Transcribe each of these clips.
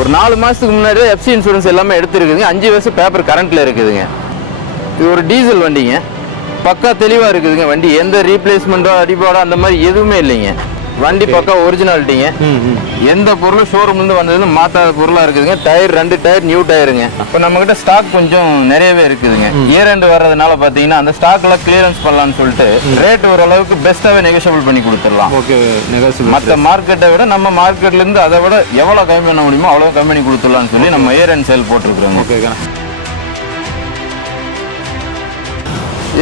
ஒரு 4 மாதத்துக்கு முன்னாடி எஃப்சி இன்சூரன்ஸ் எல்லாமே எடுத்துருக்குதுங்க. 5 வருஷம் பேப்பர் கரண்ட்டில் இருக்குதுங்க. இது ஒரு டீசல் வண்டிங்க. பக்கா தெளிவாக இருக்குதுங்க வண்டி. எந்த ரீப்ளேஸ்மெண்ட்டோ அடிபாடோ அந்த மாதிரி எதுவுமே இல்லைங்க. வண்டி பக்கா ஒரிஜினாலிட்டிங்க. எந்த பொருளும் ஷோரூம்லேருந்து வந்தது மாற்றாத பொருளாக இருக்குதுங்க. டயர் 2 டயர் நியூ டயருங்க. இப்போ நம்மக்கிட்ட ஸ்டாக் கொஞ்சம் நிறையவே இருக்குதுங்க. இயர் எண்டு வர்றதுனால பார்த்தீங்கன்னா அந்த ஸ்டாக்லாம் கிளியரன்ஸ் பண்ணலான்னு சொல்லிட்டு ரேட் ஓரளவுக்கு பெஸ்ட்டாகவே நெகோஷியபிள் பண்ணி கொடுத்துடலாம். Okay, negotiable. மற்ற மார்க்கெட்டை விட நம்ம மார்க்கெட்லேருந்து அதை விட எவ்வளோ கம்மி பண்ண முடியுமோ அவ்வளோ கம்மி பண்ணி கொடுத்துடலான்னு சொல்லி நம்ம இயர் எண்ட் சேல் போட்டிருக்கிறோங்க. ஓகே.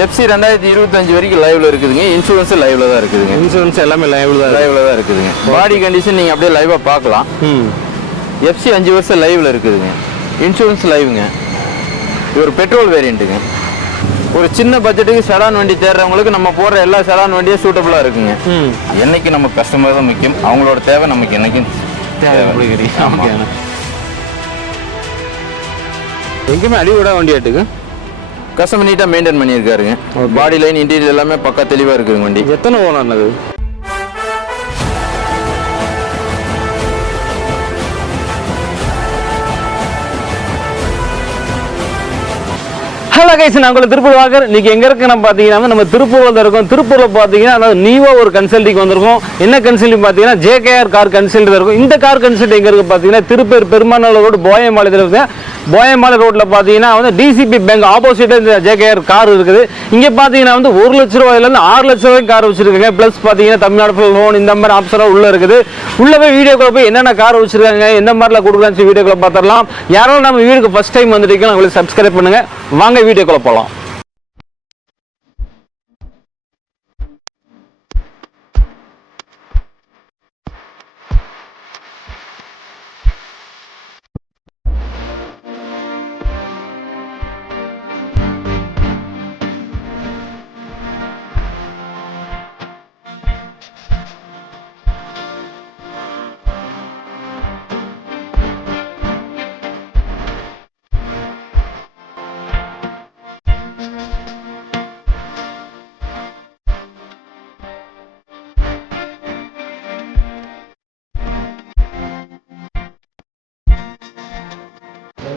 எஃப்சி 2025 வரைக்கும் லைவ்ல இருக்குதுங்க. இன்சூரன்ஸ் லைவ்ல தான் இருக்குதுங்க. இன்சூரன்ஸ் எல்லாமே லைவ்ல தான் இருக்குதுங்க. பாடி கண்டிஷன் நீங்க அப்படியே லைவா பார்க்கலாம். எஃப்சி 5 வருஷம் லைவ்ல இருக்குதுங்க. இன்சூரன்ஸ் லைவுங்க. இது ஒரு பெட்ரோல் வேரியண்ட்டுங்க. ஒரு சின்ன பட்ஜெட்டுக்கு செடான் வண்டி தேடுறவங்களுக்கு நம்ம போடுற எல்லா செடான் வண்டியும் சூட்டபிளா இருக்குங்க. என்னைக்கு நம்ம கஸ்டமர் தான் முக்கியம். அவங்களோட தேவை நமக்கு என்னைக்கும் தேவை. எங்கேயுமே அடிவிட வண்டி ஆட்டுக்கு கஸ்டமர் நீட்டாக மெயின்டைன் பண்ணியிருக்காருங்க. பாடி லைன் இன்டீரியர் எல்லாமே பக்கா தெளிவாக இருக்குதுங்க வண்டி. எத்தனை ஓனர்னது? ஹலோ கைஸ், நான் உங்களை திருப்பூர் வாக்கர். இன்னைக்கு எங்கே இருக்கு நம்ம பார்த்தீங்கன்னா நம்ம திருப்பூரில் தான் இருக்கோம். திருப்பூரில் பார்த்தீங்கன்னா அதாவது நீவா ஒரு கன்சல்டிங் வந்திருக்கும். என்ன கன்சல்டிங் பார்த்தீங்கன்னா ஜேகேஆர் கார் கன்சல்ட் இருக்கும். இந்த கார் கன்சல்ட் எங்கே இருக்குது பார்த்தீங்கன்னா திருப்பூர் பெருமாள் ரோடு போயம்பாளையத்தில் இருக்குது. போயம்பாளையம் ரோட்டில் பார்த்தீங்கன்னா வந்து டிசிபி பேங்க் ஆப்போசிட்டில் இந்த ஜேகேஆர் கார் இருக்குது. இங்கே பார்த்தீங்கன்னா வந்து 1 லட்ச ரூபாயிலேருந்து 6 லட்ச ரூபாய்க்கு கார் வச்சிருக்காங்க. ப்ளஸ் பார்த்தீங்கன்னா தமிழ்நாடு ஃபுல் லோன் இந்த மாதிரி ஆப்ஷனாக உள்ளே இருக்குது. உள்ளே போய் வீடியோக்குள்ள போய் என்னென்ன கார் வச்சிருக்காங்க எந்த மாதிரிலாம் கொடுக்குறான்னு வீடியோக்குள்ள பார்த்துடலாம். யாராலும் நம்ம வீடியோக்கு ஃபர்ஸ்ட் டைம் வந்துருக்கீங்க உங்களுக்கு சப்ஸ்கிரைப் பண்ணுங்க. வாங்க வீடியோக்குள்ள போகலாம்.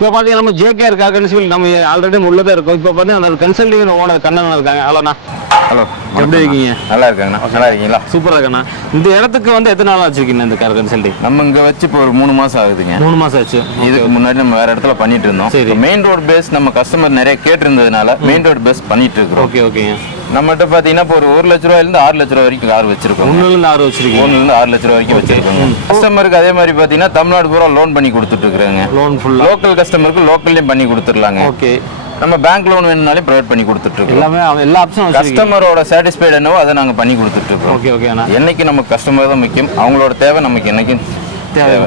இப்போ பார்த்தீங்கன்னா நம்ம ஜேகேஆர் கார் கன்சல்டிங் நம்ம ஆல்ரெடி உள்ளதே இருக்கும். இப்போ பார்த்தீங்கன்னா அந்த கன்சல்டிங் ஓனர் கண்ணன் இருக்காங்க. ஹலோண்ணா. ஹலோ, எப்படி இருக்கீங்க? நல்லா இருக்காங்கண்ணா. நல்லா இருக்கீங்களா? சூப்பராக இருக்கண்ணா. இந்த இடத்துக்கு வந்து எத்தனை நாள் வச்சிருக்கீங்க இந்த கார் கன்சல்டிங்? நம்ம இங்கே வச்சு இப்போ ஒரு 3 மாதம் ஆகுதுங்க. 3 மாதம் ஆச்சு. இதுக்கு முன்னாடி நம்ம வேற இடத்துல பண்ணிட்டு இருந்தோம். சரி, மெயின் ரோட் பேஸ் நம்ம கஸ்டமர் நிறைய கேட்டிருந்ததுனால மெயின் ரோட் பேஸ் பண்ணிட்டு இருக்கோம். ஓகே ஓகேங்க. நம்மகிட்ட பார்த்தீங்கன்னா இப்போ ஒரு 1 லட்ச ரூபாயிலிருந்து 6 லட்ச ரூபா வரைக்கும் கார் வச்சிருக்கோம். 1லேருந்து 6 வச்சிருக்கோம். 1லேருந்து 6 லட்ச ரூபா வரைக்கும் வச்சிருக்கோங்க. கஸ்டமருக்கு அதே மாதிரி பார்த்தீங்கன்னா தமிழ்நாடு பூரா லோன் பண்ணி கொடுத்துட்டு இருக்கிறாங்க. லோன் ஃபுல்லாக லோக்கல் கஸ்டமருக்கு லோக்கல்லையும் பண்ணி கொடுத்துடலாங்க. ஓகே. நம்ம பேங்க் லோன் வேணும்னாலே ப்ரொவைட் பண்ணி கொடுத்துட்டு இருக்கோம். எல்லாமே எல்லா ஆப்ஷனும் கஸ்டமரோட சாட்டிஸ்ஃபைடு என்னவோ அதை நாங்கள் பண்ணி கொடுத்துட்டு இருக்கோம். ஓகே ஓகேண்ணா. என்னைக்கு நம்ம கஸ்டமர் தான் முக்கியம். அவங்களோட தேவை நமக்கு என்னைக்கும் தேவை.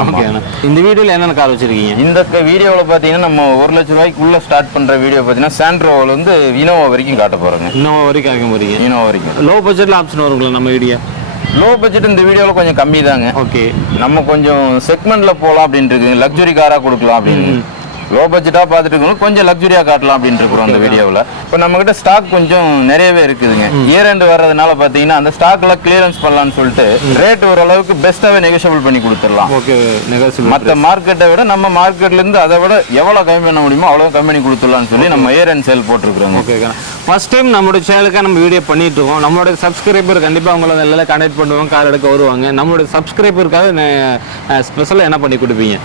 ஓகேண்ணா. இந்த வீடியோவில் என்னென்ன கார் வச்சிருக்கீங்க? இந்த வீடியோவில் பார்த்தீங்கன்னா நம்ம 1 லட்ச ரூபாய்க்குள்ள ஸ்டார்ட் பண்ணுற வீடியோ பார்த்தீங்கன்னா சாண்ட்ரோவில் வந்து இனோவா வரைக்கும் காட்ட போகிறோங்க. இனோவா வரைக்கும் காட்ட போகிறீங்க? இனோவா வரைக்கும். லோ பட்ஜெட்டில் ஆப்ஷன் வருங்களா நம்ம வீடியோ? லோ பட்ஜெட் இந்த வீடியோவில் கொஞ்சம் கம்மி தாங்க. ஓகே. நம்ம கொஞ்சம் செக்மெண்ட்டில் போகலாம் அப்படின்ட்டு இருக்கு. லக்ஸுரி காராக கொடுக்கலாம் அப்படின்னு. லோ பட்ஜெட்டாக பார்த்துட்டு இருக்கணும், கொஞ்சம் லக்ஸுரியாக காட்டலாம் அப்படின்ட்டு இருக்கிறோம் அந்த வீடியோவில். இப்போ நம்மக்கிட்ட ஸ்டாக் கொஞ்சம் நிறையவே இருக்குதுங்க. இயர் எண்டு வர்றதுனால பார்த்தீங்கன்னா அந்த ஸ்டாக்லாம் கிளியரன்ஸ் பண்ணலான்னு சொல்லிட்டு ரேட் ஓரளவுக்கு பெஸ்ட்டாகவே நெகோஷியபிள் பண்ணி கொடுத்துடலாம். Okay, negotiable. மற்ற மார்க்கெட்டை விட நம்ம மார்க்கெட்லேருந்து அதை விட எவ்வளோ கம்மி பண்ண முடியுமோ அவ்வளோ கம்மி பண்ணி கொடுத்துடலான்னு சொல்லி நம்ம இயர் எண்ட் சேல் போட்டிருக்கிறோம். ஓகே. ஃபர்ஸ்ட் டைம் நம்மளோட சேனலுக்காக நம்ம வீடியோ பண்ணிட்டு இருக்கோம். நம்மளோட சப்ஸ்கிரைபர் கண்டிப்பாக அவங்கள எல்லாம் கனெக்ட் பண்ணுவாங்க, கார் எடுக்க வருவாங்க. நம்மளோட சப்ஸ்கிரைபருக்காக ஸ்பெஷலாக என்ன பண்ணி கொடுப்பீங்க?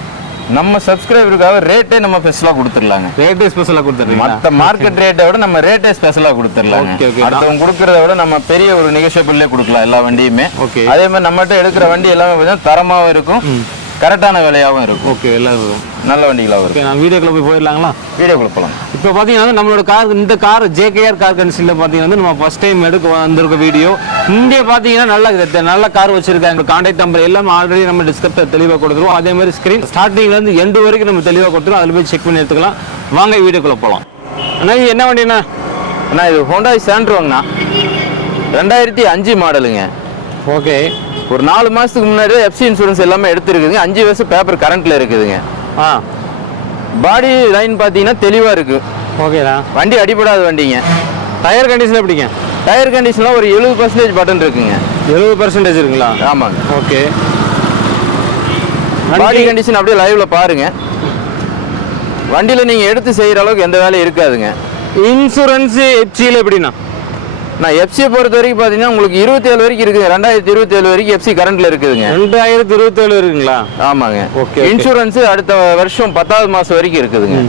நம்ம சப்ஸ்கிரைபருக்காக ரேட்டே நம்ம ஸ்பெஷலாக கொடுத்துடலாங்க. ரேட்டே ஸ்பெஷலாக கொடுத்துருங்க. மற்ற மார்க்கெட் ரேட்டை விட நம்ம ரேட்டே ஸ்பெஷலாக கொடுத்துடலாங்க. அடுத்தவங்க கொடுக்கறத விட நம்ம பெரிய ஒரு நெகோஷியபிள்லேயே கொடுக்கலாம் எல்லா வண்டியுமே. ஓகே. அதே மாதிரி நம்மகிட்ட எடுக்கிற வண்டி எல்லாமே பார்த்தீங்கன்னா தரமாகவும் இருக்கும், கரெக்டான விலையாகவும் இருக்கும். ஓகே, எல்லாம் நல்ல வண்டிகளாகவும் இருக்கும். நான் வீடியோக்குள்ள போய் போயிடலாங்களா? வீடியோக்குள்ள போகலாம். இப்போ பார்த்தீங்கன்னா நம்மளோட கார், இந்த கார் ஜேகேஆர் கார் கன்சல்டில் பார்த்தீங்கன்னா நம்ம ஃபர்ஸ்ட் டைம் எடுக்க வந்திருக்க வீடியோ. இங்கே பார்த்தீங்கன்னா நல்ல கார் வச்சிருக்காங்க. கான்டாக்ட் நம்பர் எல்லாம் ஆல்ரெடி நம்ம டிஸ்கிரிப்ஷன் தெளிவாக கொடுத்துருவோம். அதே மாதிரி ஸ்க்ரீன் ஸ்டார்டிங்லேருந்து எண்டு வரைக்கும் நம்ம தெளிவாக கொடுத்துருவோம். அதில் போய் செக் பண்ணி எடுத்துக்கலாம். வாங்க வீடியோக்குள்ள போகலாம். அண்ணா இது என்ன வண்டிண்ணா? அண்ணா இது ஹோண்டாய் சாண்ட்ரோங்கண்ணா. 2005 மாடலுங்க. ஓகே. ஒரு 4 மாதத்துக்கு முன்னாடி எஃப்சி இன்சூரன்ஸ் எல்லாமே எடுத்துருக்குதுங்க. 5 வருஷம் பேப்பர் கரண்ட்டில் இருக்குதுங்க. பாடி லைன் பார்த்தீங்கன்னா தெளிவாக இருக்குது. ஓகேண்ணா. வண்டி அடிபடாத வண்டிங்க. டயர் கண்டிஷன் எப்படிங்க? டயர் கண்டிஷன்லாம் ஒரு 70% பட்டன் இருக்குங்க. 70% இருக்குங்களா? ஆமாங்க. ஓகே. பாடி கண்டிஷன் அப்படியே லைவ்ல பாருங்க. வண்டியில் நீங்கள் எடுத்து செய்கிற அளவுக்கு எந்த வேலையும் இருக்காதுங்க. இன்சூரன்ஸ் எஃப்சியில் எப்படின்னா நான் எஃப்சியை பொறுத்த வரைக்கும் பார்த்தீங்கன்னா உங்களுக்கு 27 வரைக்கும் இருக்குங்க. 2027 வரைக்கும் எஃப்சி கரண்ட்ல இருக்குதுங்க. 2027 இருக்குங்களா? ஆமாங்க. ஓகே. இன்சூரன்ஸ் அடுத்த வருஷம் 10வது மாதம் வரைக்கும் இருக்குதுங்க.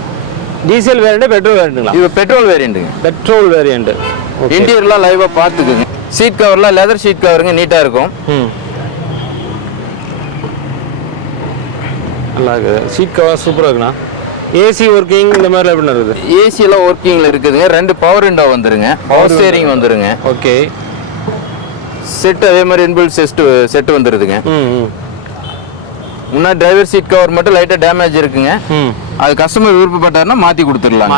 டீசல் வேரியண்ட், பெட்ரோல் வேரியண்ட்டுங்களா? இது பெட்ரோல் வேரியண்ட்டுங்க. Petrol variant. இன்டீரியர்லாம் லைவாக பார்த்துக்குங்க. சீட் கவர்லாம் லெதர் ஷீட் கவருங்க, நீட்டாக இருக்கும். நல்லா இருக்குது. சீட் கவர் சூப்பராக இருக்குண்ணா. ஏசி ஒர்க்கிங் இந்த மாதிரிலாம் எப்படி இருக்குது? ஏசி எல்லாம் ஒர்க்கிங்கில் இருக்குதுங்க. 2 பவர் விண்டோ வந்துருங்க, பவர் ஸ்டேரிங் வந்துருங்க. ஓகே. செட் அதே மாதிரி இன்பில்ட் செட் வந்துருதுங்க. முன்னாடி டிரைவர் சீட் கவர் மட்டும் லைட்டாக டேமேஜ் இருக்குங்க. அது கஸ்டமர் விருப்பப்பட்டாருன்னா மாற்றி கொடுத்துடலாம்.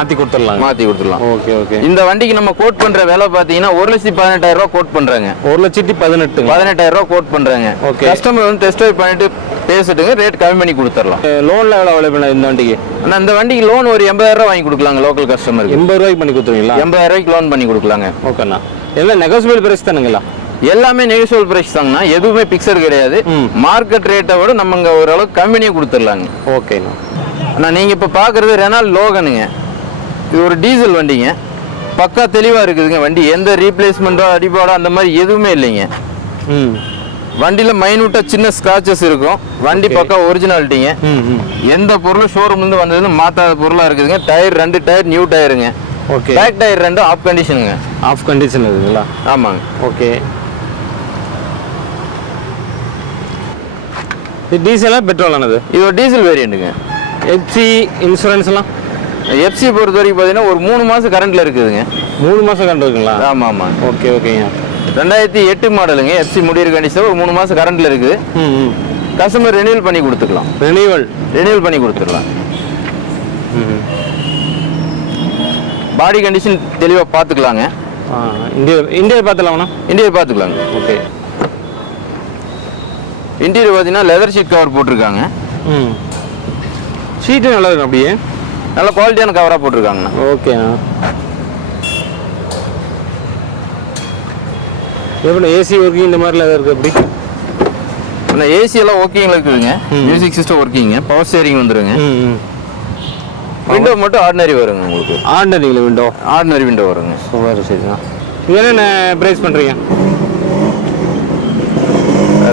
Okay okay. இந்த வண்டிக்கு நம்ம கோட் பண்ணுற விலை பார்த்தீங்கன்னா 1,18,000 ரூபா கோட் பண்ணுறாங்க. 1,18,000 கோட் பண்ணுறாங்க. ஓகே. கஸ்டமர் வந்து டெஸ்ட் ட்ரைவ் பண்ணிட்டு பேசிட்டுங்க, ரேட் கம்மி பண்ணி கொடுத்துடலாம். லோனில் எவ்வளோ அவைலபிள் இந்த வண்டிக்கு? ஆனால் இந்த வண்டிக்கு லோன் ஒரு 80,000 ரூபா வாங்கி கொடுக்கலாங்க. லோக்கல் கஸ்டமருக்கு 80 ரூபாய்க்கு பண்ணி கொடுத்துருவீங்களா? 80,000 ரூபாய்க்கு லோன் பண்ணி கொடுக்கலாங்க. ஓகேண்ணா. எல்லாம் நெகோசியபிள் பிரைஸ் தானுங்களா? எல்லாமே நெகோசியபிள் பிரைஸ் தாங்கண்ணா. எதுவுமே பிக்சர் கிடையாது. மார்க்கெட் ரேட்டை விட நம்ம இங்கே ஓரளவுக்கு கம்பெனியே கொடுத்துடலாங்க. ஓகேண்ணா. அண்ணா நீங்கள் இப்போ பார்க்குறது ரெனால்ட் லோகனுங்க. இது ஒரு டீசல் வண்டிங்க. பக்கா தெளிவாக இருக்குதுங்க வண்டி. எந்த ரீப்ளேஸ்மெண்ட்டோ அடிபாடோ அந்த மாதிரி எதுவுமே இல்லைங்க. வண்டியில் மைனூட்டாக சின்ன ஸ்க்ராச்சஸ் இருக்கும். வண்டி பக்கா ஒரிஜினாலிட்டிங்க. எந்த பொருளும் ஷோரூம்லேருந்து வந்ததுன்னு மாற்றாத பொருளாக இருக்குதுங்க. டயர் 2 டயர் நியூ டயருங்க. ஓகே. பேக் டயர் 2 ஆஃப் கண்டிஷனுங்க. ஆஃப் கண்டிஷன் இருக்குங்களா? ஆமாங்க. ஓகே. இது டீசலா பெட்ரோலானது? இது ஒரு டீசல் வேரியண்ட்டுங்க. எஃப்சி இன்சூரன்ஸ்லாம்? எஃப்சி பொறுத்த வரைக்கும் பார்த்தீங்கன்னா ஒரு 3 மாதம் கரண்ட்டில் இருக்குதுங்க. 3 மாதம் கரண்ட் இருக்குங்களா? ஆமாம். ஓகே ஓகேங்க. 2008 மாடலுங்க. எஃப்சி முடிகிற கண்டிஷன் ஒரு 3 மாதம் கரண்ட்டில் இருக்குது. கஸ்டமர் ரெனியூவல் பண்ணி கொடுத்துக்கலாம். ரெனியூவல் பண்ணி கொடுத்துடலாம். பாடி கண்டிஷன் தெளிவாக பார்த்துக்கலாங்க. இன்டீரியர் பார்த்துக்கலாங்கண்ணா? இன்டீரியர் பார்த்துக்கலாங்க. ஓகே. இன்டீரியர் பார்த்தீங்கன்னா லெதர் ஷீட் கவர் போட்டிருக்காங்க. ஷீட்டு நல்லா இருக்கும். அப்படியே நல்ல குவாலிட்டியான கவராக போட்டிருக்காங்கண்ணா. ஓகேண்ணா. எப்படி ஏசி ஒர்க்கிங் இந்த மாதிரிலாம் இருக்குது? அப்படி ஏசி எல்லாம் ஒர்க்கிங்கில் இருக்குதுங்க. மியூசிக் சிஸ்டம் ஒர்க்கிங்க. பவர் ஸ்டேரிங் வந்துருங்க. விண்டோ மட்டும் ஆர்டினரி வருங்க. உங்களுக்கு ஆர்டினரி விண்டோ வருங்க. சூப்பர். சரிண்ணா. இது என்ன ப்ரைஸ் பண்ணுறீங்க?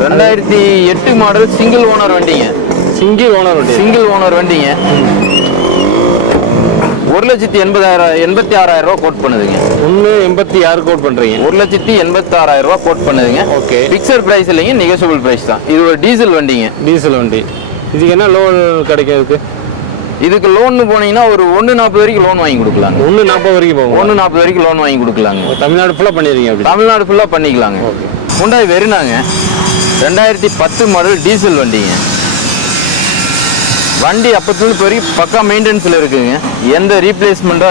2008 மாடல் சிங்கிள் ஓனர் வண்டிங்க. சிங்கிள் ஓனர் வண்டிங்க. 1,86,000 ரூபா கோட் பண்ணுதுங்க. 1,86,000 கோட் பண்ணுறீங்க? 1,86,000 ரூபா கோட் பண்ணுதுங்க. ஓகே. பிக்சர் பிரைஸ் இல்லைங்க, நெகோசியபிள் பிரைஸ் தான். இது ஒரு டீசல் வண்டிங்க. இதுக்கு என்ன லோன் கிடைக்கிறதுக்கு? இதுக்கு லோன் போனீங்கன்னா ஒரு 1,40 வரைக்கும் லோன் வாங்கி கொடுக்கலாங்க. 1,40 வரைக்கும் போகும். 1,40 வரைக்கும் லோன் வாங்கி கொடுக்கலாங்க. தமிழ்நாடு ஃபுல்லாக பண்ணிடுறீங்க? அப்படி தமிழ்நாடு ஃபுல்லாக பண்ணிக்கலாங்க. ஹுண்டாய் வெர்னாங்க. 2010 மாடல் டீசல் வண்டிங்க. வண்டி அப்போத்துலேருந்து இப்போ வரைக்கும் பக்கா மெயின்டெனன்ஸில் இருக்குதுங்க. எந்த ரீப்ளேஸ்மெண்ட்டோ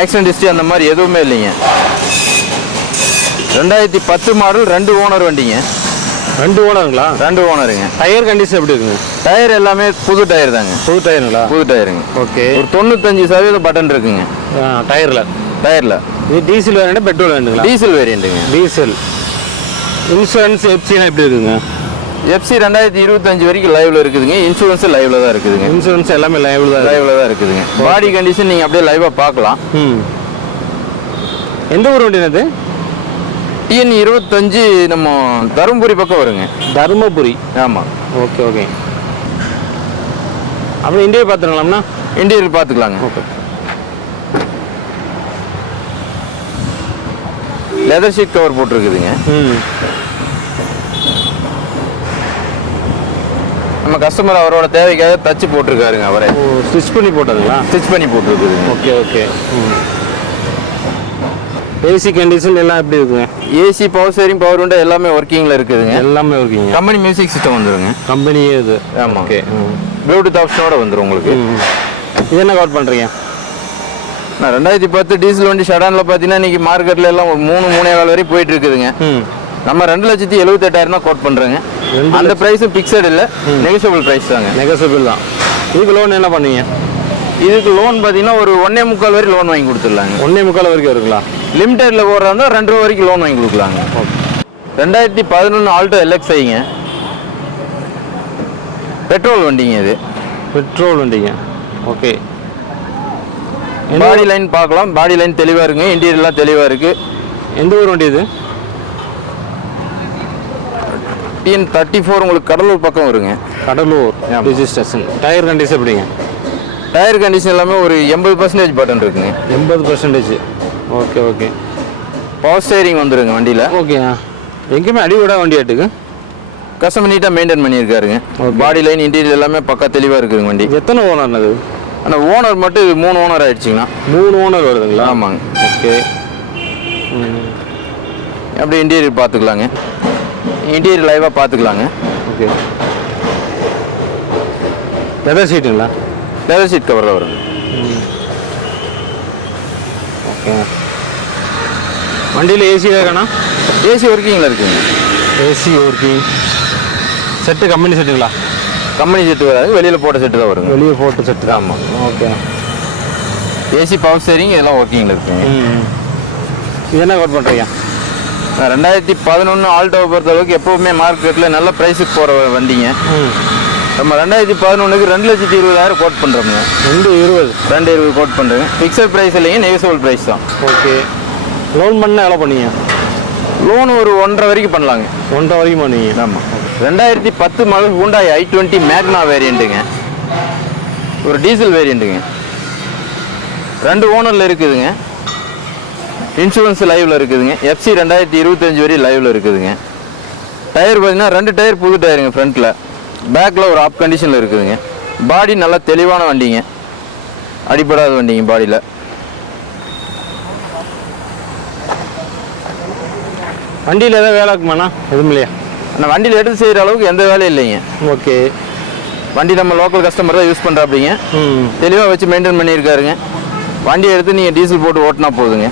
ஆக்சிடென்ட் ஹிஸ்ட்ரி அந்த மாதிரி எதுவுமே இல்லைங்க. 2010 மாடல் 2 ஓனர் வண்டிங்க. 2 ஓனருங்களா? 2 ஓனருங்க. டயர் கண்டிஷன் எப்படி இருக்குங்க? டயர் எல்லாமே புது டயர் தாங்க. புது டயருங்களா? புது டயருங்க. ஓகே. ஒரு 95% பட்டன் இருக்குங்க டயரில். இது டீசல் வேரியண்ட், பெட்ரோல் வேரியண்ட்டுங்களா? டீசல் வேரியண்ட்டுங்க. டீசல். இன்சூரன்ஸ் எஃப்சினா எப்படி இருக்குங்க? எஃப்சி 2025 வரைக்கும் லைவ்ல இருக்குதுங்க. இன்சூரன்ஸ் லைவ்ல தான் இருக்குதுங்க. இன்சூரன்ஸ் எல்லாமே லைவ்ல தான் இருக்குதுங்க. பாடி கண்டிஷன் நீங்கள் அப்படியே லைவாக பார்க்கலாம். எந்த ஊர் வண்டினது? TN 25 நம்ம தருமபுரி பக்கம் வருங்க. தருமபுரி? ஆமாம். Okay okay. அப்புறம் இன்டீரியர் பார்த்துக்கலாம்னா? இன்டீரியர் பார்த்துக்கலாங்க. ஓகே. லெதர் ஷீட் கவர் போட்டிருக்குதுங்க. நம்ம கஸ்டமர் அவரோட தேவைக்காக தச்சு போட்டிருக்காருங்க. அவரே ஸ்டிச் பண்ணி போட்டதுங்களா? ஸ்டிச் பண்ணி போட்டிருக்குதுங்க. Okay okay. ஏசி கண்டிஷன் எல்லாம் எப்படி இருக்குங்க? AC, power steering, power window எல்லாமே ஒர்க்கிங்கில் இருக்குதுங்க. எல்லாமே ஒர்க்கிங். கம்பெனி மியூசிக் சிஸ்டம் வந்துருங்க. கம்பெனியே இது? ஆமாம். ஓகே. ப்ளூடூத் ஆப்ஷனோட வந்துடும் உங்களுக்கு. இது என்ன கவர் பண்ணுறீங்க? நான் 2010 டீசல் வண்டி ஷடானில் பார்த்தீங்கன்னா இன்றைக்கி மார்க்கெட்டில் எல்லாம் ஒரு 3-3.25 வரைக்கும் போயிட்டு இருக்குதுங்க. நம்ம 2,78,000 தான் கோட் பண்ணுறேங்க. அந்த ப்ரைஸும் பிக்சட் இல்லை, நெகோசியபிள் ப்ரைஸ் தாங்க. நெகோசியபிள் தான். இதுக்கு லோன் என்ன பண்ணுவீங்க? இதுக்கு லோன் பார்த்தீங்கன்னா ஒரு 1.25 வரைக்கும் லோன் வாங்கி கொடுத்துடலாங்க. 1.25 வரைக்கும் இருக்குங்களா? லிமிடெட்ல போடுறதா இருந்தால் 2 ரூபா வரைக்கும் லோன் வாங்கி கொடுக்கலாங்க. 2011 ஆல்டோ LXIங்க. பெட்ரோல் வண்டிங்க இது. பெட்ரோல் வண்டிங்க. ஓகே. பாடி லைன் பார்க்கலாம். பாடி லைன் தெளிவாக இருக்குங்க. இன்டீரியர்லாம் தெளிவாக இருக்குது. எந்த ஊர் வண்டி இது? டிஎன் 34 உங்களுக்கு கடலூர் பக்கம் வருங்க. கடலூர் ரிஜிஸ்ட்ரேஷன். டயர் கண்டிஷன் எப்படிங்க? டயர் கண்டிஷன் எல்லாமே ஒரு 80% பட்டன் இருக்குங்க. 80%. Okay okay. பவர் ஸ்டேரிங் வந்துருங்க வண்டியில். ஓகேண்ணா. எங்கேயுமே அடிவிட வண்டி ஆட்டுக்கு கஸ்டமர் நீட்டாக மெயின்டைன் பண்ணியிருக்காருங்க. பாடி லைன் இன்டீரியர் எல்லாமே பக்கா தெளிவாக இருக்குதுங்க வண்டி. எத்தனை ஓனர் அது? ஆனால் ஓனர் மட்டும் 3 ஓனர் ஆயிடுச்சுங்கண்ணா. 3 ஓனர் வருதுங்களா? ஆமாங்க. ஓகே. அப்படியே இன்டீரியர் பார்த்துக்கலாங்க. இன்டீரியர் லைவாக பார்த்துக்கலாங்க. ஓகே. லெதர் சீட்டுங்களா? லெதர் சீட் கவரில் வருங்க. ஓகே. வண்டியில் ஏசி இருக்காண்ணா? ஏசி ஒர்க்கிங்கில் இருக்குங்க. AC working. செட்டு கம்பெனி செட்டுங்களா? கம்பெனி செட்டு வராது, வெளியில் போட்ட செட்டு தான் வருங்க. வெளியே போட்ட செட்டு தான். ஆமாம். ஓகே. ஏசி பவர் ஸ்டேரிங் இதெல்லாம் ஒர்க்கிங்கில் இருக்குங்க. இது என்ன கோட் பண்ணுறீங்க? 2011 ஆல்டோவை பொறுத்தளவுக்கு எப்போவுமே மார்க்கெட்டில் நல்ல ப்ரைஸுக்கு போகிற வண்டிங்க. நம்ம 2011க்கு 2,20,000 கோட் பண்ணுறோமுங்க. 2,20,000 கோட் பண்ணுறேங்க. ஃபிக்ஸட் ப்ரைஸ் இல்லைங்க, நெகோசியபிள் ப்ரைஸ் தான். ஓகே. லோன் பண்ணால் எவ்வளோ பண்ணீங்க? லோன் ஒரு 1.5 வரைக்கும் பண்ணலாங்க. 1.5 வரைக்கும் பண்ணீங்க? ஆமாம். 2010 மாடல் ஹூண்டாய் i20 மேக்னா வேரியண்ட்டுங்க. ஒரு டீசல் வேரியண்ட்டுங்க. 2 ஓனரில் இருக்குதுங்க. இன்சூரன்ஸ் லைவில் இருக்குதுங்க. எஃப்சி 2025 வரையும் லைவில் இருக்குதுங்க. டயர் பார்த்தீங்கன்னா 2 டயர் புது டயருங்க ஃப்ரண்ட்டில். பேக்கில் ஒரு ஆப் கண்டிஷனில் இருக்குதுங்க. பாடி நல்லா தெளிவான வண்டிங்க. அடிப்படாத வண்டிங்க பாடியில். வண்டியில் எதாவது வேலை இருக்குமாண்ணா? எதுவும் இல்லையா? ஆனால் வண்டியில் எடுத்து செய்கிற அளவுக்கு எந்த வேலையும் இல்லைங்க. ஓகே. வண்டி நம்ம லோக்கல் கஸ்டமர் தான் யூஸ் பண்ணுறாப்பிங்க. தெளிவாக வச்சு மெயின்டைன் பண்ணியிருக்காருங்க. வண்டியை எடுத்து நீங்கள் டீசல் போட்டு ஓட்டினா போதுங்க.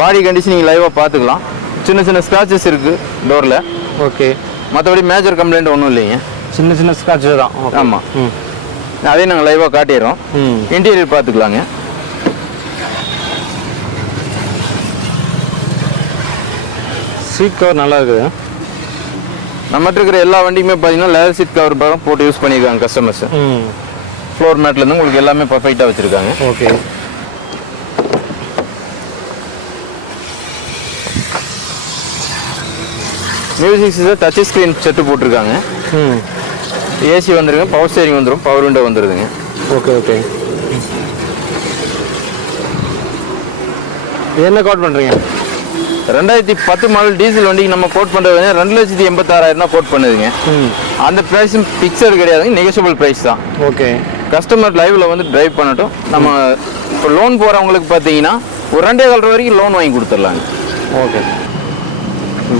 பாடி கண்டிஷன் நீங்கள் லைவாக பார்த்துக்கலாம். சின்ன சின்ன ஸ்க்ராச்சஸ் இருக்குது டோரில். ஓகே. மற்றபடி மேஜர் கம்ப்ளைண்ட் ஒன்றும் இல்லைங்க. சின்ன சின்ன ஸ்க்ராட்ச் தான். ஆமாம். அதையும் நாங்கள் லைவாக காட்டிடுறோம். இன்டீரியர் பார்த்துக்கலாங்க. சீட் கவர் நல்லா இருக்குது. நம்மகிட்ட இருக்கிற எல்லா வண்டிக்குமே பார்த்தீங்கன்னா லெதர் சீட் கவர் போட்டு யூஸ் பண்ணியிருக்காங்க கஸ்டமர்ஸ். ஃப்ளோர் மேட்லேருந்து உங்களுக்கு எல்லாமே பர்ஃபெக்டாக வச்சுருக்காங்க. Okay. Music system touch screen set போட்டிருக்காங்க. ஏசி வந்துருங்க, பவர் ஸ்டேரிங் வந்துடும், பவர் விண்டோ வந்துடுதுங்க. Okay okay. என்ன கோட் பண்ணுறீங்க? 2010 மாடல் டீசல் வண்டிக்கு நம்ம கோட் பண்ணுறது 2,86,000 தான் கோட் பண்ணுதுங்க. அந்த ப்ரைஸும் ஃபிக்ஸடு கிடையாதுங்க, நெகோசியபிள் ப்ரைஸ் தான். ஓகே. கஸ்டமர் லைவில் வந்து டிரைவ் பண்ணட்டும். நம்ம இப்போ லோன் போகிறவங்களுக்கு பார்த்தீங்கன்னா ஒரு 2.25 வரைக்கும் லோன் வாங்கி கொடுத்துடலாங்க. ஓகே.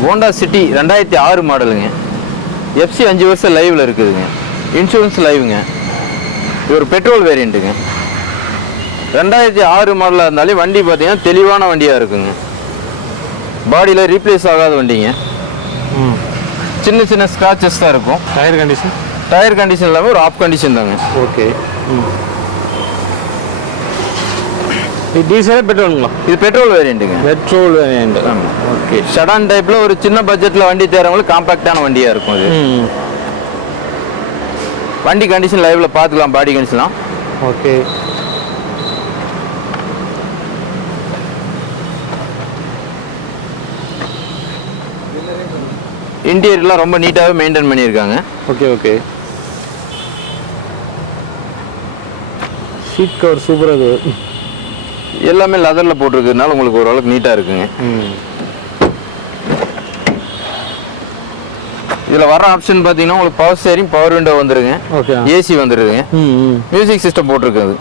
ஹோண்டா சிட்டி 2006 மாடலுங்க. எஃப்சி 5 வருஷம் லைவில் இருக்குதுங்க. இன்சூரன்ஸ் லைவுங்க. இது ஒரு பெட்ரோல் வேரியண்ட்டுங்க. 2006 மாடலாக இருந்தாலே வண்டி பார்த்தீங்கன்னா தெளிவான வண்டியாக இருக்குங்க. பாடியில் ரீப்ளேஸ் ஆகாத வண்டிங்க. சின்ன சின்ன ஸ்க்ராச்சஸ் தான் இருக்கும். டயர் கண்டிஷன் இல்லாமல் ஒரு ஆப் கண்டிஷன் தாங்க. ஓகே. இது டீசல் பெட்ரோலுங்களா? இது petrol வேரியண்ட்டுங்க. Petrol variant. Okay. Sedan டைப்பில் ஒரு சின்ன பட்ஜெட்டில் வண்டி தேர்றவங்களுக்கு காம்பாக்டான வண்டியாக இருக்கும் இது. வண்டி கண்டிஷன் லைவில் பார்த்துக்கலாம். பாடி கண்டிஷன்லாம் ஓகே. இன்டீரியர்லாம் ரொம்ப நீட்டாகவே மெயின்டைன் பண்ணியிருக்காங்க. Okay okay. சீட் கவர் சூப்பராக இருக்குது. எல்லாமே லெதரில் போட்டிருக்கிறதுனால உங்களுக்கு ஓரளவுக்கு நீட்டாக இருக்குங்க. இதில் வர ஆப்ஷன் பார்த்தீங்கன்னா உங்களுக்கு பவர் ஸ்டேரிங், பவர் விண்டோ வந்துருங்க. ஓகே. ஏசி வந்துருங்க. மியூசிக் சிஸ்டம் போட்டிருக்குது.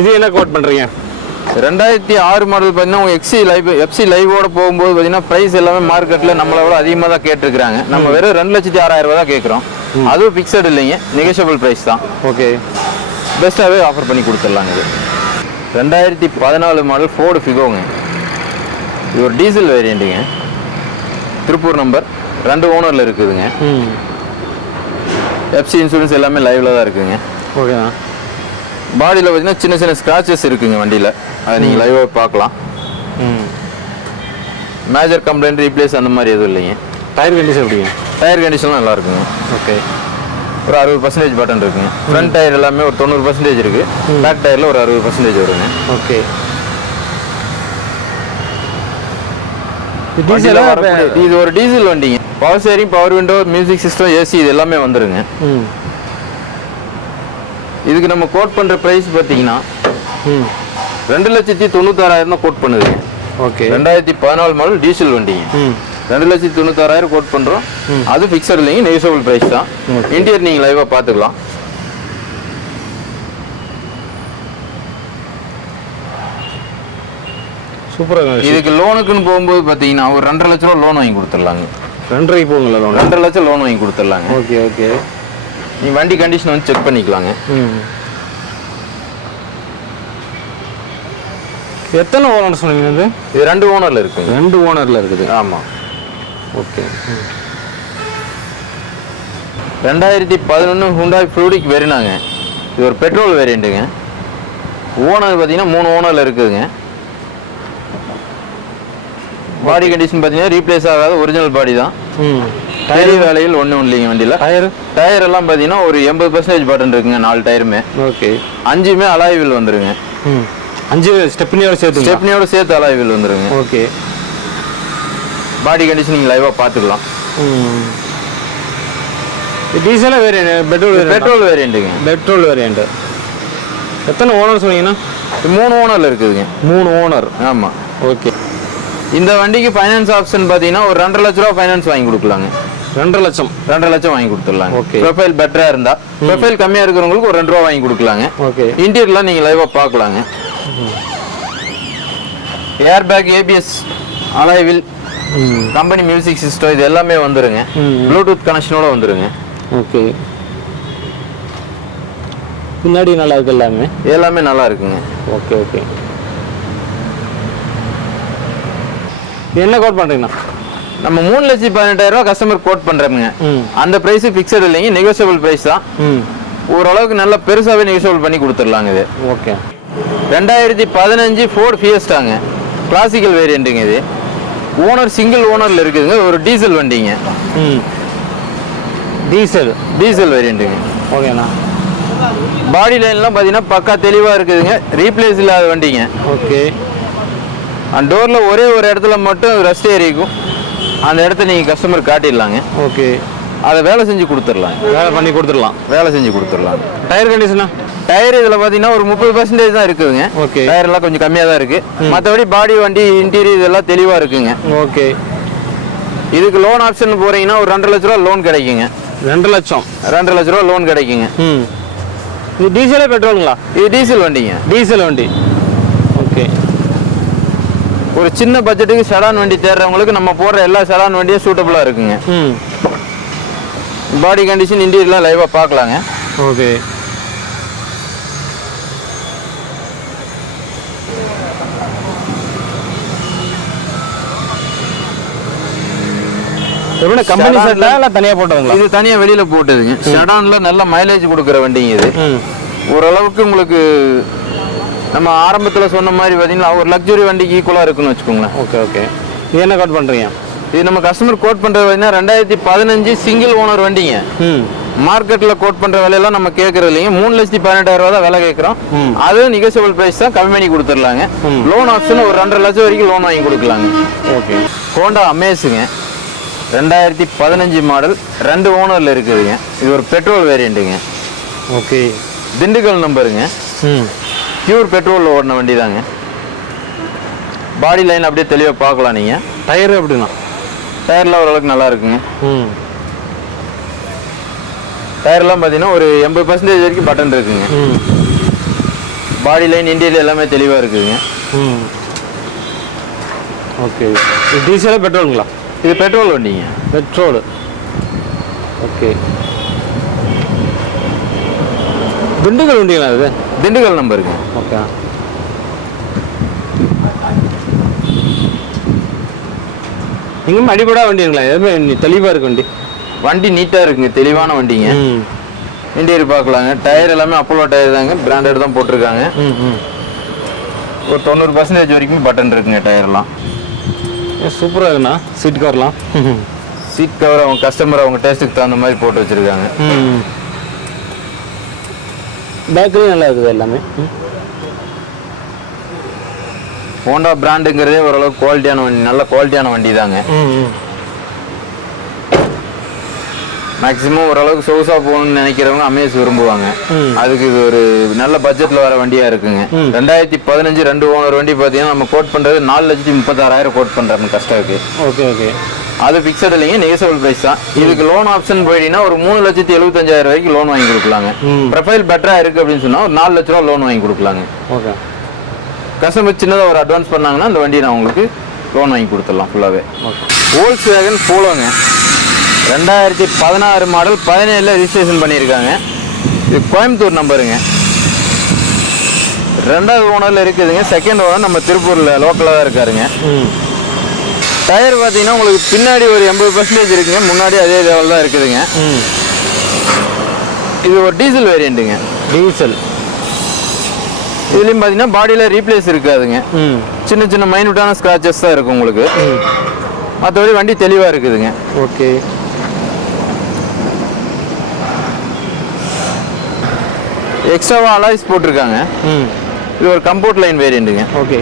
இது என்ன கோட் பண்ணுறீங்க? 2006 மாடல் பார்த்தீங்கன்னா எஃப்சி லைவோட போகும்போது பார்த்தீங்கன்னா ப்ரைஸ் எல்லாமே மார்க்கெட்டில் நம்மளை விட அதிகமாக தான் கேட்டிருக்கிறாங்க. நம்ம வெறும் 2,06,000 தான் கேட்குறோம். அதுவும் ஃபிக்ஸட் இல்லைங்க, நெகோஷியபிள் ப்ரைஸ் தான். ஓகே. பெஸ்ட்டாகவே ஆஃபர் பண்ணி கொடுத்துடலாங்க. இது 2014 மாடல் ஃபோர்டு ஃபிகோங்க. இது ஒரு டீசல் வேரியண்ட்டுங்க. திருப்பூர் நம்பர், 2 ஓனரில் இருக்குதுங்க. எஃப்சி இன்சூரன்ஸ் எல்லாமே லைவில் தான் இருக்குதுங்க. ஓகேண்ணா. பாடியில் பார்த்தீங்கன்னா சின்ன சின்ன ஸ்க்ராச்சஸ் இருக்குங்க வண்டியில். அதை நீங்கள் லைவாக பார்க்கலாம். மேஜர் கம்ப்ளைண்ட், ரீப்ளேஸ் அந்த மாதிரி எதுவும் இல்லைங்க. டயர் கண்டிஷன் எப்படிங்க? டயர் கண்டிஷன்லாம் நல்லா இருக்குங்க. ஓகே. ஒரு 60% பட்டன் இருக்குங்க. ஃப்ரண்ட் டயர் எல்லாமே ஒரு 90% இருக்கு. பேக் டயரில் ஒரு 60% வருங்க. ஓகே. இது ஒரு டீசல் வண்டிங்க. Power steering, power window, music system, AC இது எல்லாமே வந்துருங்க. இதுக்கு நம்ம கோட் பண்ற பிரைஸ் பார்த்தீங்கன்னா 2,96,000 தான் கோட் பண்ணுதுங்க. ஓகே. 2014 மாடல் டீசல் வண்டிங்க. 2,96,000 கோட் பண்றோம். அது ஃபிக்ஸட் இல்லைங்க, நெகோஷியபிள் பிரைஸ் தான். இன்டீரியர் நீங்க லைவா பார்த்துக்கலாம். சூப்பராக. இதுக்கு லோனுக்குன்னு போகும்போது பார்த்தீங்கன்னா ஒரு 2.5 லட்ச ரூபா லோன் வாங்கி கொடுத்துடலாங்க. 2.5 போகுங்களா லோன்? 2.5 லட்சம் லோன் வாங்கி கொடுத்துடலாங்க. Okay okay. நீ வண்டி கண்டிஷன் வந்து செக் பண்ணிக்கலாங்க. எத்தனை ஓனர் சொன்னீங்க? இது 2 ஓனர்ல இருக்குங்க. 2 ஓனர்ல இருக்குது. ஆமா. ஓகே. 2011 ஹுண்டாய் ஃப்ளூடிக் வெரினாங்க. இது ஒரு பெட்ரோல் வேரியண்ட்டுங்க. ஓனர் பார்த்தீங்கன்னா 3 ஓனர்ல இருக்குதுங்க. பாடி கண்டிஷன் பார்த்தீங்கன்னா ரீப்ளேஸ் ஆகாத ஒரிஜினல் பாடி தான். டயர் வேலையில் ஒன்றும் இல்லைங்க வண்டியில். டயர் எல்லாம் பார்த்தீங்கன்னா ஒரு 80% பட்டன் இருக்குங்க 4 டயருமே. ஓகே. 5மே அலாய் வீல் வந்துருங்க. 5 ஸ்டெப்னியோட சேர்த்து அலாய் வீல் வந்துருங்க. ஓகே. பாடி கண்டிஷன் நீங்கள் லைவாக பார்த்துக்கலாம். டீசலாக வேரியண்ட், பெட்ரோல் வேரியண்ட்டுங்க. Petrol variant. எத்தனை ஓனர் சொன்னீங்கன்னா? 3 ஓனர்ல இருக்குதுங்க. 3 ஓனர். ஆமாம். ஓகே. இந்த வண்டிக்கு ஃபைனான்ஸ் ஆப்ஷன் பார்த்தீங்கன்னா ஒரு 2.5 லட்ச ரூபா ஃபைனான்ஸ் வாங்கி கொடுக்கலாங்க. 2.5 லட்சம்? 2.5 லட்சம் வாங்கி கொடுத்துடலாங்க. ஓகே. ப்ரொஃபைல் பெட்டராக இருந்தா, ப்ரொஃபைல் கம்மியாக இருக்கிறவங்களுக்கு ஒரு 2 ரூபா வாங்கி கொடுக்கலாங்க. ஓகே. இன்டீரியர்லாம் நீங்கள் லைவாக பார்க்கலாங்க. Air bag, ABS, alloy wheel, company music system இது எல்லாமே வந்துருங்க. ப்ளூடூத் கனெக்ஷனோட வந்துருங்க. ஓகே. பின்னாடி நல்லா இருக்கு எல்லாமே நல்லா இருக்குங்க. Okay okay. என்ன கோட் பண்றீங்கண்ணா? நம்ம 3,18,000 கஸ்டமர் கோட் பண்றோமுங்க. அந்த பிரைஸ் ஃபிக்ஸட் இல்லைங்க, நெகோஷியபிள் பிரைஸ் தான். ஓரளவுக்கு நல்ல பெருசாவே நெகோஷியபிள் பண்ணி கொடுத்துடலாங்க இது. ஓகே. 2015 ஃபோர்ட் ஃபியஸ்டாங்க. கிளாசிக்கல் வேரியண்ட்டுங்க இது. ஓனர் சிங்கிள் ஓனர்ல இருக்குதுங்க. ஒரு டீசல் வண்டிங்க. டீசல் வேரியண்ட்டுங்க. ஓகேண்ணா. பாடி லைன்லாம் பார்த்தீங்கன்னா பக்கா தெளிவாக இருக்குதுங்க. ரீப்ளேஸ் இல்லாத வண்டிங்க. ஓகே. அந்த டோரில் ஒரே ஒரு இடத்துல மட்டும் ரஸ்ட் ஏறிக்கும். அந்த இடத்த நீங்கள் கஸ்டமர் காட்டிடலாங்க. ஓகே. அதை வேலை செஞ்சு கொடுத்துடலாம். வேலை செஞ்சு கொடுத்துடலாம். டயர் கண்டிஷனா? டயர் இதில் பார்த்தீங்கன்னா ஒரு 30% தான் இருக்குதுங்க. ஓகே. டயர் எல்லாம் கொஞ்சம் கம்மியாக தான் இருக்குது. மற்றபடி பாடி, வண்டி, இன்டீரியர் இதெல்லாம் தெளிவாக இருக்குங்க. ஓகே. இதுக்கு லோன் ஆப்ஷன் போகிறீங்கன்னா ஒரு 2.5 லட்ச ரூபா லோன் கிடைக்குங்க. 2 லட்சம்? 2.5 லட்ச ரூபா லோன் கிடைக்குங்க. இது டீசலே பெட்ரோலுங்களா? இது டீசல் வண்டிங்க. டீசல் வண்டி. ஓகே. ஒரு சின்ன பட்ஜெட்டுக்கு செடான் வண்டி தேடுறவங்களுக்கு நம்ம போடுற எல்லா செடான் வண்டியும் சூட்டபுளாக இருக்குங்க. பாடி கண்டிஷன், இன்டீரியர்லாம் லைவாக பார்க்கலாங்க. ஓகே. எப்படி கம்பெனி செட்டா இல்ல தனியா போட்டதுங்களா? இது தனியா வெளியில போட்டதுங்க. செடான்ல நல்ல மைலேஜ் கொடுக்குற வண்டிங்க இது. ஓரளவுக்கு உங்களுக்கு நம்ம ஆரம்பத்தில் சொன்ன மாதிரி பார்த்தீங்கன்னா ஒரு லக்ஸுரி வண்டிக்கு ஈக்குவலாக இருக்குன்னு வச்சுக்கோங்களேன். Okay okay. இது என்ன கோட் பண்ணுறீங்க? இது நம்ம கஸ்டமர் கோட் பண்ணுறது பார்த்தீங்கன்னா 2015 சிங்கிள் ஓனர் வண்டிங்க. மார்க்கெட்டில் கோட் பண்ணுற விலையெல்லாம் நம்ம கேட்கறது இல்லைங்க. 3,18,000 தான் விலை கேட்குறோம். அதுவும் நெகோஷியபிள் ப்ரைஸ் தான், கம்மி பண்ணி கொடுத்துடலாங்க. லோன் ஆப்ஷன் ஒரு 2.5 லட்சம் வரைக்கும் லோன் வாங்கி கொடுக்கலாங்க. ஓகே. ஹோண்டா அமேஸுங்க. 2015 மாடல், 2 ஓனரில் இருக்குதுங்க. இது ஒரு பெட்ரோல் வேரியண்ட்டுங்க. ஓகே. திண்டுக்கல் நம்பருங்க. பியூர் பெட்ரோலில் ஓடின வண்டி தாங்க. பாடி லைன் அப்படியே தெளிவாக பார்க்கலாம் நீங்கள். டயர் எப்படின்னா? டயர்லாம் ஓரளவுக்கு நல்லா இருக்குங்க. டயர்லாம் பார்த்தீங்கன்னா ஒரு 80% வரைக்கும் பட்டன் இருக்குங்க. பாடி லைன், இன்டீரியர் எல்லாமே தெளிவாக இருக்குதுங்க. ஓகே. இது டீசலா பெட்ரோலுங்களா? இது பெட்ரோல் வண்டிங்க. பெட்ரோல். ஓகே. திண்டுக்கல் வண்டிங்களா இது? திண்டுக்கல் நம்பருங்க. ஓகே. எங்கேயுமே அடிபடா வண்டிங்களா? எதுவுமே தெளிவாக இருக்கு வண்டி. வண்டி நீட்டாக இருக்குங்க, தெளிவான வண்டிங்க. இன்டீரியர் பார்க்கலாங்க. டயர் எல்லாமே அப்போலோ டயர் தாங்க, பிராண்டட் தான் போட்டிருக்காங்க. ஒரு 90% வரைக்கும் பட்டன் இருக்குங்க டயர்லாம். சூப்பராக இருக்குண்ணா. சீட் கவர்லாம் சீட் கவர் அவங்க கஸ்டமர் அவங்க டேஸ்ட்டுக்கு தகுந்த மாதிரி போட்டு வச்சுருக்காங்க. பேக்கரியும் நல்லா இருக்குது எல்லாமே. ஹோண்டா பிராண்டுங்கிறதே ஓரளவுக்கு குவாலிட்டியான வண்டி, நல்ல குவாலிட்டியான வண்டி தாங்க. மேக்ஸிமம் ஓரளவுக்கு சொகுசாக போகணும்னு நினைக்கிறவங்க அமேஸ் விரும்புவாங்க. அதுக்கு இது ஒரு நல்ல பட்ஜெட்டில் வர வண்டியாக இருக்குங்க. 2015 2 ஓனர் வண்டி பார்த்தீங்கன்னா நம்ம கோட் பண்ணுறது 4,36,000 கோட் பண்ணுறாங்க கஸ்டமருக்கு. Okay okay. அது ஃபிக்ஸட் இல்லைங்க, நெகோசியபிள் பிரைஸ் தான். இதுக்கு லோன் ஆப்ஷன் போயிட்டீங்கன்னா ஒரு 3,75,000 வரைக்கும் லோன் வாங்கி கொடுக்கலாங்க. ப்ரொஃபைல் பெட்டராக இருக்குது அப்படின்னு சொன்னால் ஒரு 4 லட்ச ரூபா லோன் வாங்கி கொடுக்கலாங்க. ஓகே. கஸ்டமர் சின்னதாக ஒரு அட்வான்ஸ் பண்ணாங்கன்னா அந்த வண்டியை நான் உங்களுக்கு லோன் வாங்கி கொடுத்துடலாம் ஃபுல்லாகவே. வோல்க்ஸ்வேகன் போலோங்க, 2016 மாடல், 17 ரெஜிஸ்ட்ரேஷன் பண்ணியிருக்காங்க. இது கோயம்புத்தூர் நம்பருங்க. 2வது ஓனரில் இருக்குதுங்க. செகண்ட் ஓனர் நம்ம திருப்பூரில் லோக்கலாக தான் இருக்காருங்க. டயர் பார்த்தீங்கன்னா உங்களுக்கு பின்னாடி ஒரு 80% இருக்குங்க, முன்னாடி அதே லெவல் தான் இருக்குதுங்க. இது ஒரு டீசல் வேரியண்ட்டுங்க. டீசல் இதுலேயும் பார்த்தீங்கன்னா பாடியில் ரீப்ளேஸ் இருக்காதுங்க. சின்ன சின்ன மைனூட்டான ஸ்க்ராச்சஸ் தான் இருக்கும் உங்களுக்கு. மற்றபடி வண்டி தெளிவாக இருக்குதுங்க. ஓகே. எக்ஸ்ட்ராவா அலாய்ஸ் போட்டிருக்காங்க. இது ஒரு கம்போர்ட் லைன் வேரியண்ட்டுங்க. ஓகே.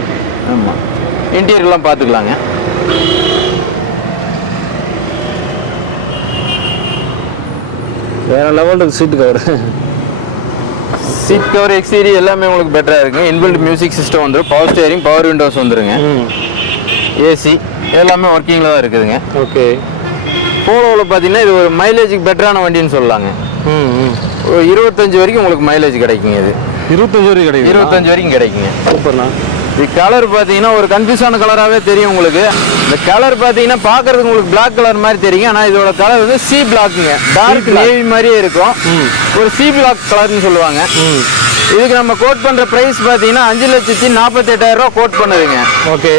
ஆமாம். இன்டீரியர்லாம் பார்த்துக்கலாங்க. வேற லெவலுக்கு சீட்டு கவர். சீட் கவர் எக்ஸ்டீரி எல்லாமே உங்களுக்கு பெட்டராக இருக்குங்க. இன்பில்ட் மியூசிக் சிஸ்டம் வந்துடும், பவர் ஸ்டேரிங், பவர் விண்டோஸ் வந்துருங்க, ஏசி எல்லாமே ஒர்க்கிங்கில் தான் இருக்குதுங்க. ஓகே. போலோவில் பார்த்தீங்கன்னா இது ஒரு மைலேஜுக்கு பெட்டரான வண்டின்னு சொல்லலாங்க. ஒரு 25 வரைக்கும் உங்களுக்கு மைலேஜ் கிடைக்குங்க. இது 25 வரைக்கும் கிடைக்கும். 25 வரைக்கும் கிடைக்குங்க. சூப்பர்ண்ணா. இது கலர் பார்த்தீங்கன்னா ஒரு கன்ஃபியூஸான கலராகவே தெரியும் உங்களுக்கு. இந்த கலர் பார்த்தீங்கன்னா பார்க்கறதுக்கு உங்களுக்கு பிளாக் கலர் மாதிரி தெரியும். ஆனால் இதோட கலர் வந்து சி பிளாக்குங்க, டார்க் நேவி மாதிரியே இருக்கும். ஒரு சி பிளாக் கலர்னு சொல்லுவாங்க. இதுக்கு நம்ம கோட் பண்ணுற ப்ரைஸ் பார்த்தீங்கன்னா 5,48,000 கோட் பண்ணுதுங்க. ஓகே.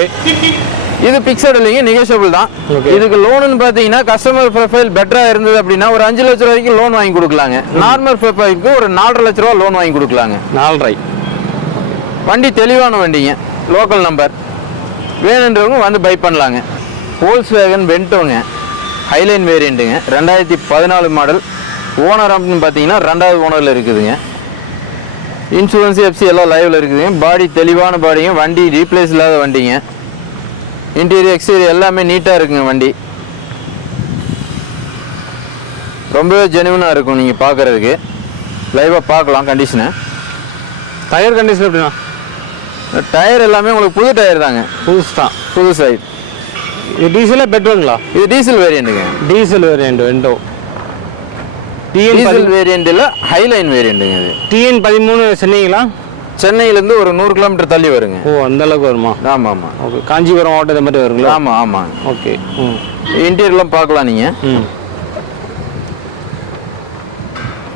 இது பிக்சட் இல்லைங்க, நெகோசியபிள் தான். இதுக்கு லோனுன்னு பார்த்தீங்கன்னா கஸ்டமர் ப்ரொஃபைல் பெட்டராக இருந்தது அப்படின்னா ஒரு 5 லட்ச ரூபா வரைக்கும் லோன் வாங்கி கொடுக்கலாங்க. நார்மல் ப்ரொஃபைலுக்கு ஒரு 4.5 லட்ச ரூபா லோன் வாங்கி கொடுக்கலாங்க. 4.5. வண்டி தெளிவான வண்டிங்க, லோக்கல் நம்பர், வேணுன்றவங்க வந்து பை பண்ணலாங்க. வோல்க்ஸ்வேகன் வென்டோங்க, ஹைலைன் வேரியண்ட்டுங்க, 2014 மாடல். ஓனர் அப்படின்னு பார்த்தீங்கன்னா 2வது ஓனரில் இருக்குதுங்க. இன்சூரன்ஸ் எஃப்சி எல்லாம் லைவில் இருக்குதுங்க. பாடி தெளிவான பாடிங்க, வண்டி ரீப்ளேஸ் இல்லாத வண்டிங்க. இன்டீரியர் எக்ஸ்டீரியர் எல்லாமே நீட்டாக இருக்குங்க. வண்டி ரொம்பவே ஜெனுவனாக இருக்கும். நீங்கள் பார்க்குறதுக்கு லைவாக பார்க்கலாம் கண்டிஷனை. டயர் கண்டிஷன் எப்படின்னா? டயர் எல்லாமே உங்களுக்கு புது டயர் தாங்க. புதுசு தான். புது சைட். இது டீசலா பெட்ரோலுங்களா? இது டீசல் வேரியண்ட்டுங்க. Diesel variant Vento. டீசல் வேரியண்ட்டில் ஹைலைன் வேரியண்ட்டுங்க. இது TN13 சொன்னீங்களா? சென்னையிலேருந்து ஒரு 100 கிலோமீட்டர் தள்ளி வருங்க. ஓ, அந்த அளவுக்கு வருமா? ஆமாம் ஆமாம். ஓகே. காஞ்சிபுரம் மாவட்டம் இந்த மாதிரி வருங்களா? ஆமாம் ஆமாங்க. ஓகே. இன்டீரியர்லாம் பார்க்கலாம் நீங்கள்.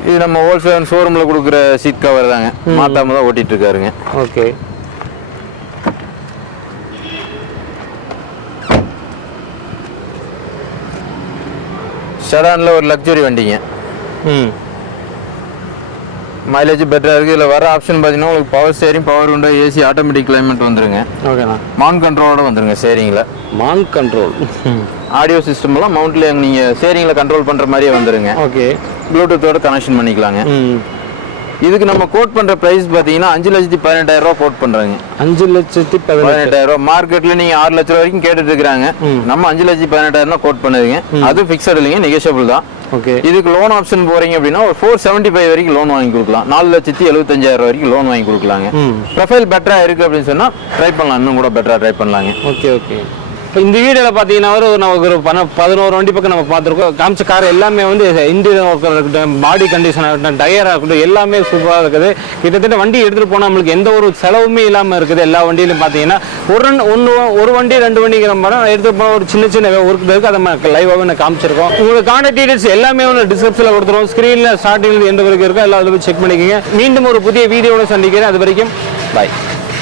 இது நம்ம ஹோல்சேல் ஷோரூமில் கொடுக்குற சீட் கவர் தாங்க, மாற்றாம தான் ஓட்டிகிட்டு இருக்காருங்க. ஓகே. செடானில் ஒரு லக்ஸரி வண்டிங்க. மைலேஜ் பெட்டராக இருக்குது. இதில் வர ஆப்ஷன் பார்த்தீங்கன்னா உங்களுக்கு power steering, power window, AC, automatic climate வந்துருங்க. ஓகேண்ணா. மவுண்ட் கண்ட்ரோலோட வந்துருங்க. ஸ்டேரிங்கில் மவுண்ட் கண்ட்ரோல், ஆடியோ சிஸ்டம்லாம் மவுண்ட்ல நீங்கள் ஸ்டேரிங்கில் கண்ட்ரோல் பண்ணுற மாதிரியே வந்துருங்க. ஓகே. ப்ளூடூத்தோட கனெக்ஷன் பண்ணிக்கலாங்க. இதுக்கு நம்ம கோட் பண்ணுற ப்ரைஸ் பார்த்தீங்கன்னா 5,18,000 கோட் பண்ணுறாங்க. 5,18,000. மார்க்கெட்டில் நீங்கள் 6 லட்ச ரூபா வரைக்கும் கேட்டுட்டு இருக்கிறாங்க. நம்ம 5,18,000 தான் கோட் பண்ணுதுங்க. அது ஃபிக்ஸட் இல்லைங்க, நெகோசியபிள் தான். ஓகே. இதுக்கு லோன் ஆப்ஷன் போறீங்க அப்படின்னா ஒரு 475 வரைக்கும் லோன் வாங்கி கொடுக்கலாம். 4,75,000 வரைக்கும் லோன் வாங்கி கொடுக்கலாங்க. ப்ரொஃபைல் பெட்டராக இருக்குது அப்படின்னு சொன்னால் ட்ரை பண்ணலாம், இன்னும் கூட பெட்டராக ட்ரை பண்ணலாங்க. Okay okay. இப்போ இந்த வீடியோவில் பார்த்தீங்கன்னா நமக்கு ஒரு 11 வண்டி பக்கம் நம்ம பார்த்துருக்கோம். காமிச்ச கார் எல்லாமே வந்து இன்டீரியர் ஒர்க்கர் இருக்கட்டும், பாடி கண்டிஷனாக இருக்கட்டும், டயராக இருக்கட்டும், எல்லாமே சூப்பராக இருக்குது. கிட்டத்தட்ட வண்டி எடுத்துகிட்டு போனால் நம்மளுக்கு எந்த ஒரு செலவுமே இல்லாமல் இருக்குது. எல்லா வண்டியிலும் பார்த்தீங்கன்னா ஒரு வண்டி 2 வண்டிங்கிற மாதிரி எடுத்துகிட்டு போனால் ஒரு சின்ன சின்ன ஒர்க் இருக்குது. அதை நம்ம லைவாகவே நான் காமிச்சிருக்கோம். உங்களுக்கு கான்டாக்ட் டீடைல்ஸ் எல்லாமே வந்து டிஸ்கிரிப்ஷனில் கொடுத்துருவோம். ஸ்க்ரீனில் ஸ்டார்டிங்கில் எந்த வரைக்கும் இருக்கோ எல்லா செக் பண்ணிக்கோங்க. மீண்டும் ஒரு புதிய வீடியோட சந்திக்கிறேன். அது வரைக்கும் பாய்.